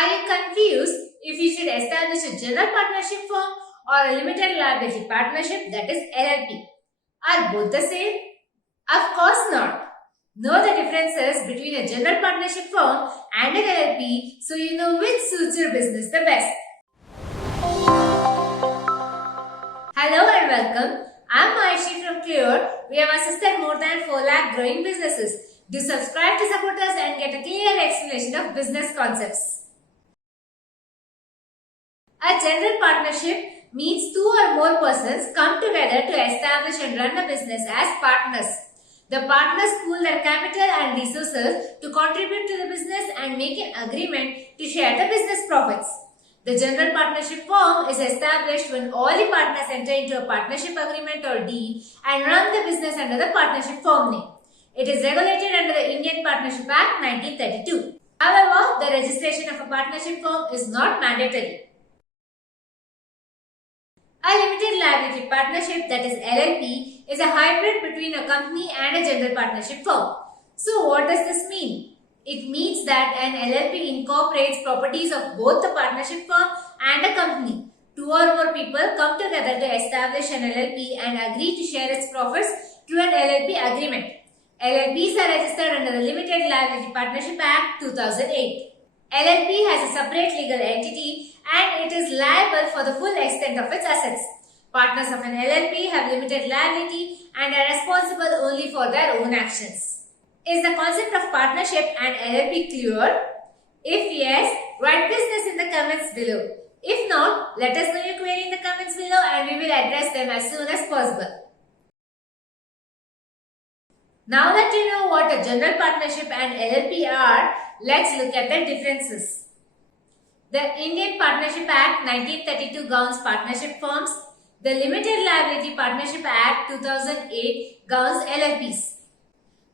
Are you confused if you should establish a general partnership firm or a limited liability partnership, that is LLP? Are both the same? Of course not. Know the differences between a general partnership firm and an LLP so you know which suits your business the best. Hello and welcome. I'm Aishi from Clear. We have assisted more than 4 lakh growing businesses. Do subscribe to support us and get a clear explanation of business concepts. A general partnership means 2 or more persons come together to establish and run a business as partners. The partners pool their capital and resources to contribute to the business and make an agreement to share the business profits. The general partnership firm is established when all the partners enter into a partnership agreement or deed and run the business under the partnership firm name. It is regulated under the Indian Partnership Act 1932. However, the registration of a partnership firm is not mandatory. A limited liability partnership, that is LLP, is a hybrid between a company and a general partnership firm. So what does this mean? It means that an LLP incorporates properties of both the partnership firm and a company. 2 or more people come together to establish an LLP and agree to share its profits through an LLP agreement. LLPs are registered under the Limited Liability Partnership Act 2008. LLP has a separate legal entity and it is liable for the full extent of its assets. Partners of an LLP have limited liability and are responsible only for their own actions. Is the concept of partnership and LLP clear? If yes, write business in the comments below. If not, let us know your query in the comments below and we will address them as soon as possible. Now that you know what a general partnership and LLP are, let's look at the differences. The Indian Partnership Act 1932 governs partnership firms. The Limited Liability Partnership Act 2008 governs LLPs.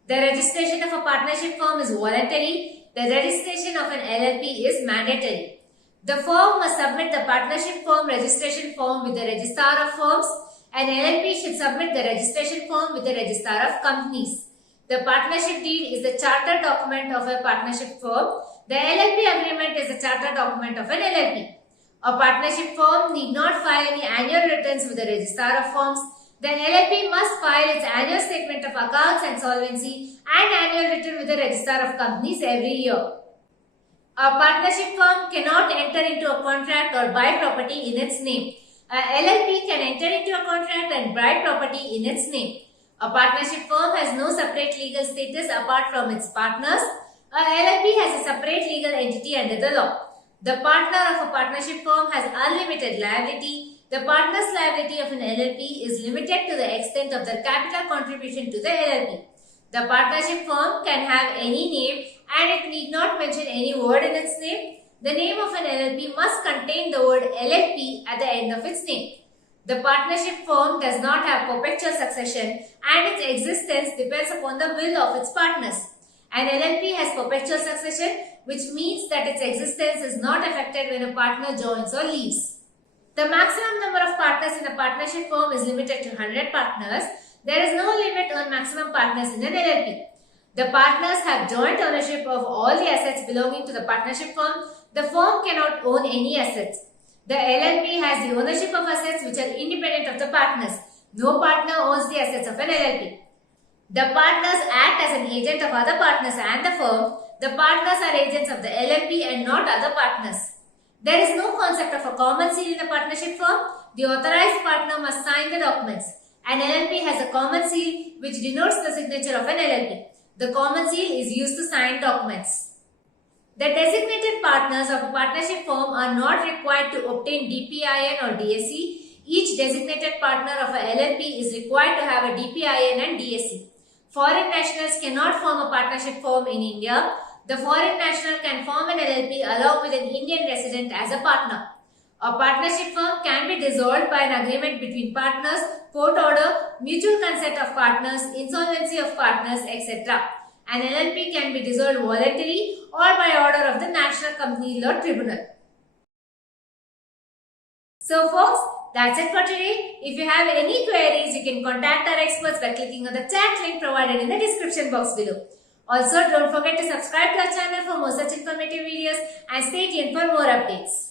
The registration of a partnership firm is voluntary. The registration of an LLP is mandatory. The firm must submit the partnership firm registration form with the Registrar of Firms. An LLP should submit the registration form with the Registrar of Companies. The partnership deed is the charter document of a partnership firm. The LLP agreement is the charter document of an LLP. A partnership firm need not file any annual returns with the Registrar of Firms. The LLP must file its annual statement of accounts and solvency and annual return with the Registrar of Companies every year. A partnership firm cannot enter into a contract or buy property in its name. A LLP can enter into a contract and buy property in its name. A partnership firm has no separate legal status apart from its partners. A LLP has a separate legal entity under the law. The partner of a partnership firm has unlimited liability. The partner's liability of an LLP is limited to the extent of their capital contribution to the LLP. The partnership firm can have any name and it need not mention any word in its name. The name of an LLP must contain the word LLP at the end of its name. The partnership firm does not have perpetual succession and its existence depends upon the will of its partners. An LLP has perpetual succession, which means that its existence is not affected when a partner joins or leaves. The maximum number of partners in a partnership firm is limited to 100 partners. There is no limit on maximum partners in an LLP. The partners have joint ownership of all the assets belonging to the partnership firm. The firm cannot own any assets. The LLP has the ownership of assets which are independent of the partners. No partner owns the assets of an LLP. The partners act as an agent of other partners and the firm. The partners are agents of the LLP and not other partners. There is no concept of a common seal in a partnership firm. The authorized partner must sign the documents. An LLP has a common seal which denotes the signature of an LLP. The common seal is used to sign documents. The designated partners of a partnership firm are not required to obtain DPIN or DSC. Each designated partner of a LLP is required to have a DPIN and DSC. Foreign nationals cannot form a partnership firm in India. The foreign national can form an LLP along with an Indian resident as a partner. A partnership firm can be dissolved by an agreement between partners, court order, mutual consent of partners, insolvency of partners, etc. An LLP can be dissolved voluntarily or by order of the National Company Law Tribunal. So folks, that's it for today. If you have any queries, you can contact our experts by clicking on the chat link provided in the description box below. Also, don't forget to subscribe to our channel for more such informative videos and stay tuned for more updates.